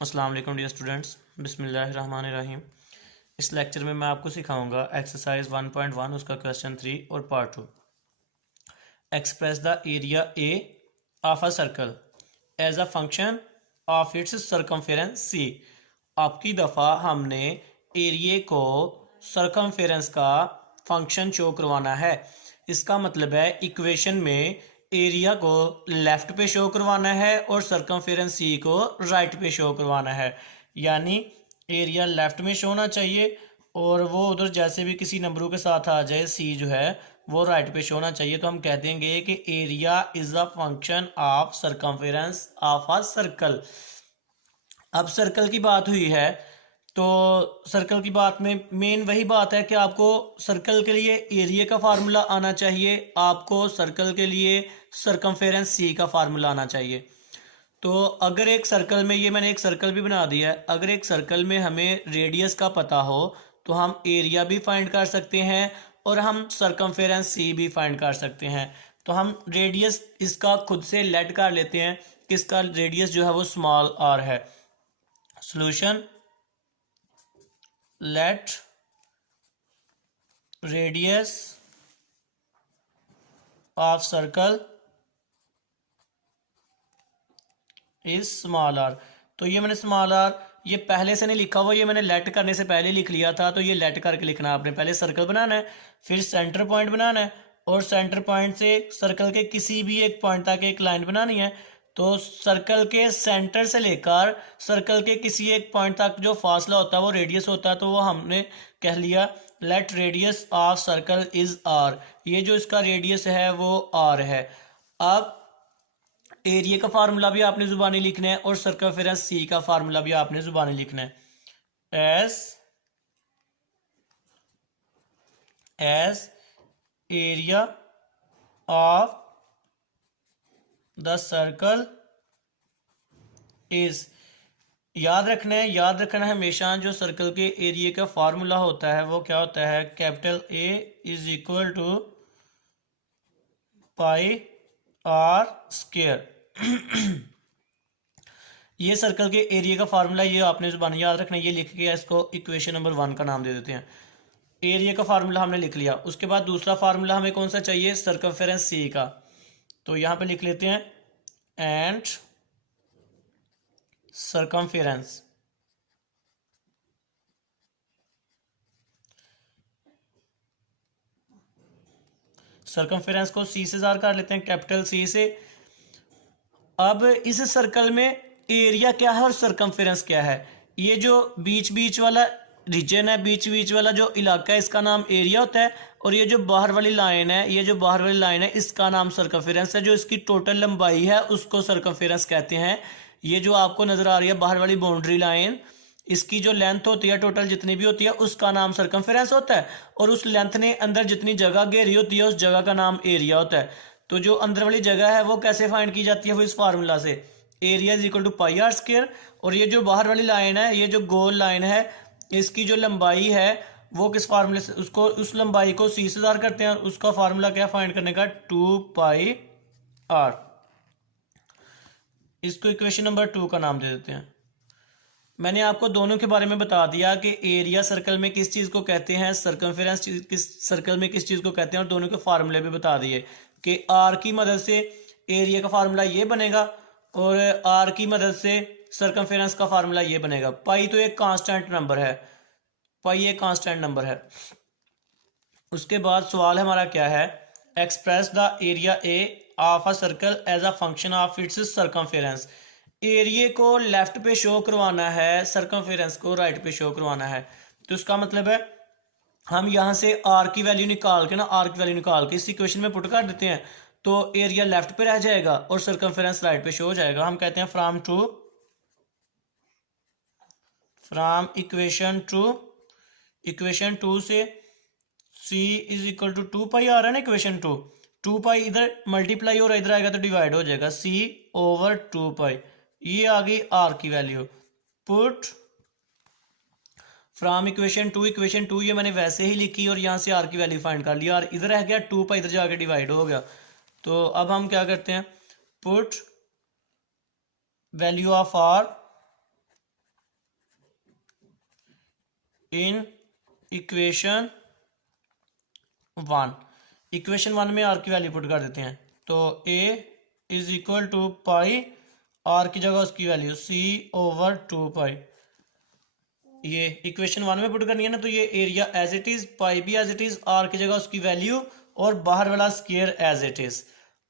अस्सलाम वालेकुम dear students, बिस्मिल्लाहिर्रहमानिर्रहीम। इस लेक्चर में मैं आपको सिखाऊंगा एक्सरसाइज 1.1 उसका क्वेश्चन 3 और part 2। Express the area A of a circle as a function of its circumference C. आपकी दफ़ा हमने एरिया को सर्कमफेरेंस का फंक्शन शो करवाना है। इसका मतलब है इक्वेशन में एरिया को लेफ्ट पे शो करवाना है और सर्कमफेरेंस सी को राइट पे शो करवाना है। यानी एरिया लेफ्ट में शो होना चाहिए और वो उधर जैसे भी किसी नंबरों के साथ आ जाए सी जो है वो राइट पे शो होना चाहिए। तो हम कह देंगे कि area is a function of circumference of a circle. अब सर्कल की बात हुई है तो सर्कल की बात में मेन वही बात है कि आपको सर्कल के लिए एरिया का फार्मूला आना चाहिए, आपको सर्कल के लिए सर्कमफेरेंस सी का फार्मूला आना चाहिए। तो अगर एक सर्कल में, ये मैंने एक सर्कल भी बना दिया है, अगर एक सर्कल में हमें रेडियस का पता हो तो हम एरिया भी फाइंड कर सकते हैं और हम सर्कमफेरेंस सी भी फाइंड कर सकते हैं। तो हम रेडियस इसका खुद से लेट कर लेते हैं कि इसका रेडियस जो है वो स्मॉल आर है। Solution, let radius of circle is small r. तो ये मैंने स्मॉल आर ये पहले से नहीं लिखा हुआ, ये मैंने लेट करने से पहले लिख लिया था। तो ये लेट करके लिखना है आपने। पहले सर्कल बनाना है, फिर सेंटर पॉइंट बनाना है और सेंटर पॉइंट से सर्कल के किसी भी एक पॉइंट तक एक लाइन बनानी है। तो सर्कल के सेंटर से लेकर सर्कल के किसी एक पॉइंट तक जो फासला होता है वो रेडियस होता है। तो वो हमने कह लिया let radius of circle is r. ये जो इसका रेडियस है वो आर है। अब एरिया का फार्मूला भी आपने जुबानी लिखना है और सर्कमफेरेंस सी का फार्मूला भी आपने जुबानी लिखना है। As area of the circle is, याद रखना है हमेशा जो सर्कल के एरिया का फार्मूला होता है वो क्या होता है, capital A is equal to pi r square. ये सर्कल के एरिया का फार्मूला, ये आपने जुबानी याद रखना है। ये लिख के इसको इक्वेशन नंबर 1 का नाम दे देते हैं। एरिया का फार्मूला हमने लिख लिया। उसके बाद दूसरा फार्मूला हमें कौन सा चाहिए, सर्कमफेरेंस सी का। तो यहां पे लिख लेते हैं एंड सर्कमफेरेंस। सर्कमफेरेंस को सी से जार कर लेते हैं, कैपिटल सी से। अब इस सर्कल में एरिया क्या है और सर्कमफेरेंस क्या है। ये जो बीच बीच वाला रीजन है, बीच बीच वाला जो इलाका है, इसका नाम एरिया होता है। और ये जो बाहर वाली लाइन है, ये जो बाहर वाली लाइन है, इसका नाम सर्कमफेरेंस है। जो इसकी टोटल लंबाई है उसको सर्कमफेरेंस कहते हैं। ये जो आपको नजर आ रही है बाहर वाली बाउंड्री लाइन, इसकी जो लेंथ होती है टोटल जितनी भी होती है उसका नाम सर्कमफेरेंस होता है। और उस लेंथ ने अंदर जितनी जगह घेरी होती है उस जगह का नाम एरिया होता है। तो जो अंदर वाली जगह है वो कैसे फाइंड की जाती है, वो इस फार्मूला से, area is equal to pi r square. और ये जो बाहर वाली लाइन है, ये जो गोल लाइन है, इसकी जो लंबाई है वो किस फार्मूले से, उसको उस लंबाई को सी से जार करते हैं और उसका फार्मूला क्या फाइंड करने का, 2 पाई आर। इसको इक्वेशन नंबर 2 का नाम दे देते हैं। मैंने आपको दोनों के बारे में बता दिया कि एरिया सर्कल में किस चीज़ को कहते हैं, सर्कमफेरेंस किस सर्कल में किस चीज़ को कहते हैं, और दोनों के फार्मूले भी बता दिए कि आर की मदद से एरिया का फार्मूला ये बनेगा और आर की मदद से सर्कमफेरेंस का फार्मूला ये बनेगा। पाई तो एक कांस्टेंट नंबर है, पाई एक कांस्टेंट नंबर है। उसके बाद सवाल हमारा क्या है, express the area A of a circle as a function of its circumference. Area को लेफ्ट पे शो करवाना है, सर्कमफेरेंस को राइट पे शो करवाना है। तो इसका मतलब है हम यहां से आर की वैल्यू निकाल के आर की वैल्यू निकाल के इस इक्वेशन में पुट कर देते हैं तो एरिया लेफ्ट पे रह जाएगा और सर्कमफेरेंस राइट पे शो हो जाएगा। हम कहते हैं फ्रॉम इक्वेशन टू से सी इज इक्वल टू 2 पाई आ रहा है ना, इक्वेशन 2 पाई इधर मल्टीप्लाई और इधर आएगा तो डिवाइड हो जाएगा, सी ओवर 2 पाई। ये आ गई आर की value. Put from equation two ये मैंने वैसे ही लिखी और यहां से आर की वैल्यू फाइंड कर लिया। और इधर रह गया 2 पाई, इधर जाके डिवाइड हो गया। तो अब हम क्या करते हैं, put value of R in equation 1, equation 1 में आर की वैल्यू पुट कर देते हैं। तो a is equal to pi, R की जगह उसकी वैल्यू c/2 ये इक्वेशन 1 में पुट करनी है ना, तो ये एरिया एज इट इज, पाई भी एज इट इज, आर की जगह उसकी वैल्यू और बाहर वाला square as it is,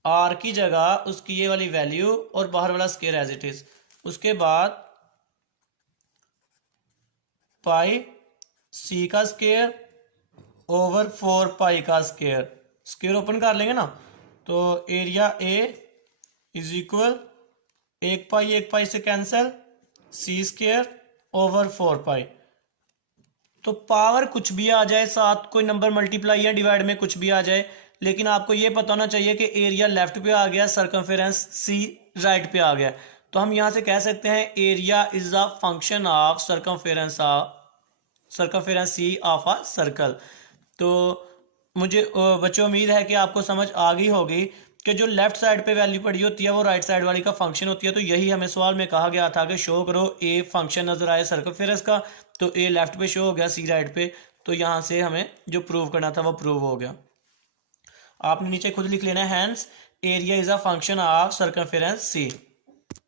R की जगह उसकी ये वाली वैल्यू और बाहर वाला स्क्वायर एज इट इज। उसके बाद पाई सी का स्क्वायर ओवर 4 पाई का स्क्वायर, स्क्वायर ओपन कर लेंगे ना, तो एरिया ए इज इक्वल 1 पाई से कैंसिल, सी स्क्वायर ओवर 4 पाई। तो पावर कुछ भी आ जाए, साथ कोई नंबर मल्टीप्लाई या डिवाइड में कुछ भी आ जाए, लेकिन आपको ये पता होना चाहिए कि एरिया लेफ्ट पे आ गया, सर्कमफेरेंस सी राइट पे आ गया। तो हम यहां से कह सकते हैं area is a function of circumference C of a circle. तो मुझे बच्चों उम्मीद है कि आपको समझ आ गई होगी कि जो लेफ्ट साइड पे वैल्यू पड़ी होती है वो राइट साइड वाली का फंक्शन होती है। तो यही हमें सवाल में कहा गया था कि शो करो ए फंक्शन नजर आए सर्कमफेरेंस का, तो ए लेफ्ट पे शो हो गया, सी राइट पे, तो यहाँ से हमें जो प्रूव करना था वो प्रूव हो गया। आपने नीचे खुद लिख लेना है, hence area is a function of circumference C.